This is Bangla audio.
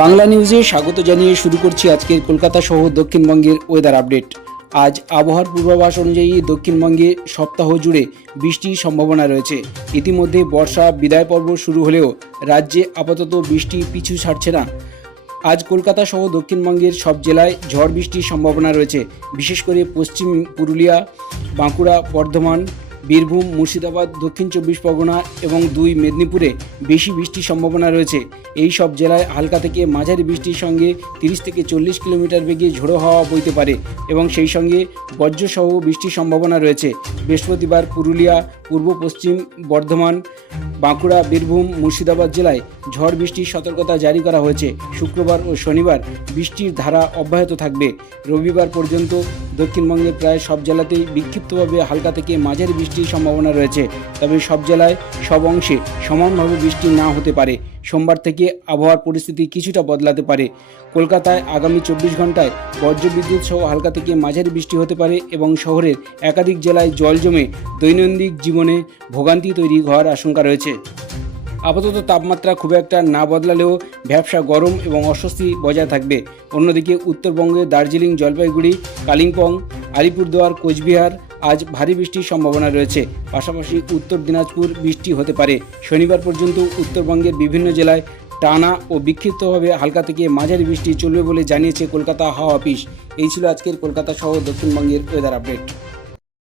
বাংলা নিউজে স্বাগত জানিয়ে শুরু করছি আজকের কলকাতা সহ দক্ষিণবঙ্গের ওয়েদার আপডেট আজ আবহাওয়ার পূর্বাভাস অনুযায়ী দক্ষিণবঙ্গে সপ্তাহ জুড়ে বৃষ্টির সম্ভাবনা রয়েছে। ইতিমধ্যে বর্ষা, বিদায় পর্ব শুরু হলেও রাজ্যে আপাতত বৃষ্টি পিছু ছাড়ছে না। আজ কলকাতা সহ দক্ষিণবঙ্গের সব জেলায় ঝড় বৃষ্টির সম্ভাবনা রয়েছে। বিশেষ করে পশ্চিম পুরুলিয়া, বাঁকুড়া, বর্ধমান বীরভূম, মুর্শিদাবাদ, দক্ষিণ চব্বিশ পরগনা এবং দুই মেদিনীপুরে বেশি বৃষ্টির সম্ভাবনা রয়েছে। এই সব জেলায় হালকা থেকে মাঝারি বৃষ্টির সঙ্গে তিরিশ থেকে চল্লিশ কিলোমিটার বেগে ঝোড়ো হাওয়া বইতে পারে এবং সেই সঙ্গে বজ্রসহ বৃষ্টির সম্ভাবনা রয়েছে। বৃহস্পতিবার পুরুলিয়া, পূর্ব পশ্চিম বর্ধমান, বাঁকুড়া, বীরভূম, মুর্শিদাবাদ জেলায় ঝড় বৃষ্টির সতর্কতা জারি করা হয়েছে। শুক্রবার ও শনিবার বৃষ্টির ধারা অব্যাহত থাকবে। রবিবার পর্যন্ত দক্ষিণবঙ্গের প্রায় সব জেলাতেই বিক্ষিপ্তভাবে হালকা থেকে মাঝারি বৃষ্টির সম্ভাবনা রয়েছে। তবে সব জেলায় সব অংশে সমানভাবে বৃষ্টি না হতে পারে। সোমবার থেকে আবহাওয়ার পরিস্থিতি কিছুটা বদলাতে পারে। কলকাতায় আগামী চব্বিশ ঘন্টায় বজ্রবিদ্যুৎ সহ হালকা থেকে মাঝারি বৃষ্টি হতে পারে এবং শহরের একাধিক জেলায় জল জমে দৈনন্দিন জীবনে ভোগান্তি তৈরি হওয়ার আশঙ্কা রয়েছে। আপাতত তাপমাত্রা খুব একটা না বদলালেও ব্যবসা গরম এবং অস্বস্তি বজায় থাকবে। অন্যদিকে উত্তরবঙ্গে দার্জিলিং, জলপাইগুড়ি, কালিম্পং, আলিপুরদুয়ার, কোচবিহার আজ ভারী বৃষ্টির সম্ভাবনা রয়েছে। পাশাপাশি উত্তর দিনাজপুর বৃষ্টি হতে পারে। শনিবার পর্যন্ত উত্তরবঙ্গের বিভিন্ন জেলায় টানা ও বিক্ষিপ্তভাবে হালকা থেকে মাঝারি বৃষ্টি চলবে বলে জানিয়েছে কলকাতা হাওয়া অফিস। এই ছিল আজকের কলকাতা সহ দক্ষিণবঙ্গের ওয়েদার আপডেট